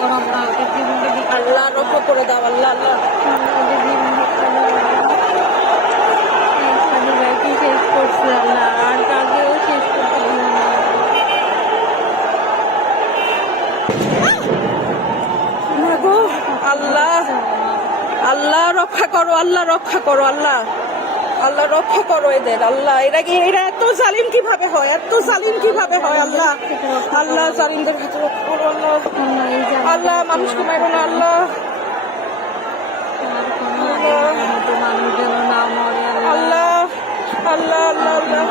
করো আল্লাহ, ওদের জীবনটা ভিক্ষা আল্লাহ রক্ষা করে দাও আল্লাহ আল্লাহ ওদের জীবন ভিক্ষা দাও আল্লাহ। সাদি ভাইকে শেষ করছে আল্লাহ, আর কাউকেও শেষ করতে দিও না না গো আল্লাহ আল্লাহ রক্ষা করো আল্লাহ রক্ষা করো আল্লাহ আল্লাহ রক্ষা করো এদের আল্লাহ এরা এত জালিম কিভাবে হয় এত জালিম কিভাবে হয় আল্লাহ আল্লাহ জালিমদের হাতে রক্ষা করো আল্লাহ আল্লাহ। এই যে আল্লাহ মানুষকে মারো না আল্লাহ আর কোনো মানুষ যেন না মরে আল্লাহ। আল্লাহ আল্লাহ আল্লাহ আল্লাহ